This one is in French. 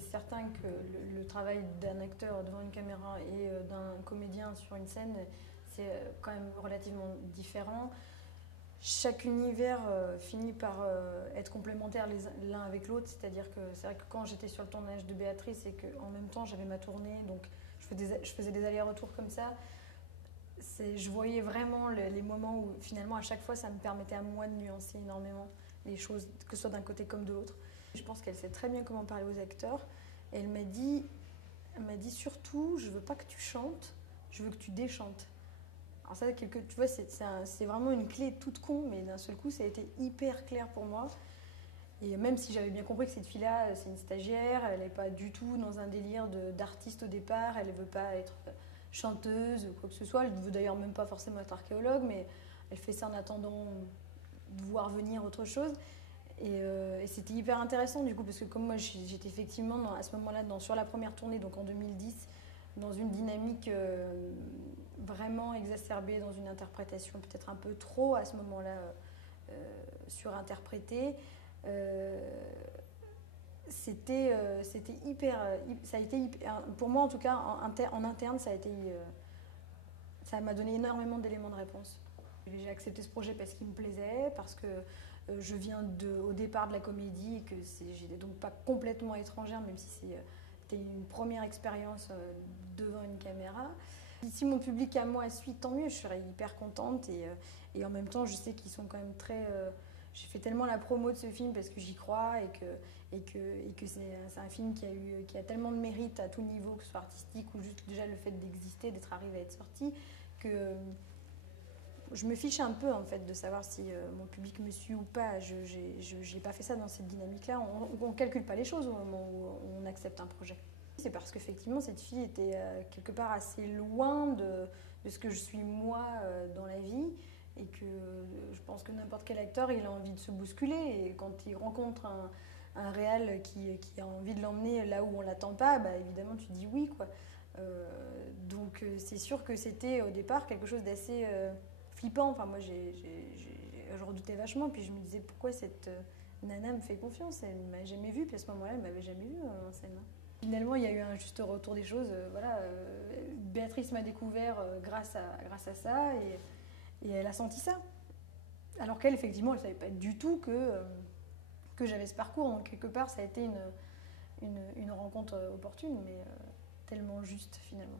c'est certain que le travail d'un acteur devant une caméra et d'un comédien sur une scène, c'est quand même relativement différent. Chaque univers finit par être complémentaire l'un avec l'autre, c'est-à-dire que c'est vrai que quand j'étais sur le tournage de Béatrice et qu'en même temps j'avais ma tournée, donc je faisais des allers-retours comme ça, je voyais vraiment les moments où finalement à chaque fois ça me permettait à moi de nuancer énormément les choses, que ce soit d'un côté comme de l'autre. Je pense qu'elle sait très bien comment parler aux acteurs et elle m'a dit surtout je veux pas que tu chantes, je veux que tu déchantes. Alors ça, tu vois, c'est vraiment une clé toute con, mais d'un seul coup, ça a été hyper clair pour moi. Et même si j'avais bien compris que cette fille-là, c'est une stagiaire, elle n'est pas du tout dans un délire d'artiste au départ, elle ne veut pas être chanteuse ou quoi que ce soit, elle ne veut d'ailleurs même pas forcément être archéologue, mais elle fait ça en attendant de voir venir autre chose. Et c'était hyper intéressant du coup, parce que comme moi j'étais effectivement à ce moment-là sur la première tournée, donc en 2010, dans une dynamique vraiment exacerbée, dans une interprétation peut-être un peu trop à ce moment-là surinterprétée. C'était hyper, ça a été hyper, pour moi en tout cas en interne ça m'a donné énormément d'éléments de réponse. J'ai accepté ce projet parce qu'il me plaisait, parce que je viens au départ de la comédie et que j'étais donc pas complètement étrangère, même si c'était une première expérience devant une caméra. Si mon public à moi suit, tant mieux, je serais hyper contente et en même temps je sais qu'ils sont quand même très... j'ai fait tellement la promo de ce film parce que j'y crois et que c'est un film qui a tellement de mérite à tout niveau, que ce soit artistique ou juste déjà le fait d'exister, d'être arrivé à être sorti, que je me fiche un peu en fait de savoir si mon public me suit ou pas. Je n'ai pas fait ça dans cette dynamique-là. On ne calcule pas les choses au moment où on accepte un projet. C'est parce qu'effectivement cette fille était quelque part assez loin de ce que je suis moi dans la vie et que je pense que n'importe quel acteur il a envie de se bousculer et quand il rencontre un réal qui a envie de l'emmener là où on l'attend pas, bah, évidemment tu dis oui quoi. Donc c'est sûr que c'était au départ quelque chose d'assez flippant. Enfin, moi, je redoutais vachement. Puis je me disais, pourquoi cette nana me fait confiance? Elle ne m'a jamais vue. Puis à ce moment-là, elle ne m'avait jamais vue en scène. Finalement, il y a eu un juste retour des choses. Voilà, Béatrice m'a découvert grâce à ça et elle a senti ça. Alors qu'elle, effectivement, elle ne savait pas du tout que j'avais ce parcours. Donc, quelque part, ça a été une rencontre opportune, mais tellement juste finalement.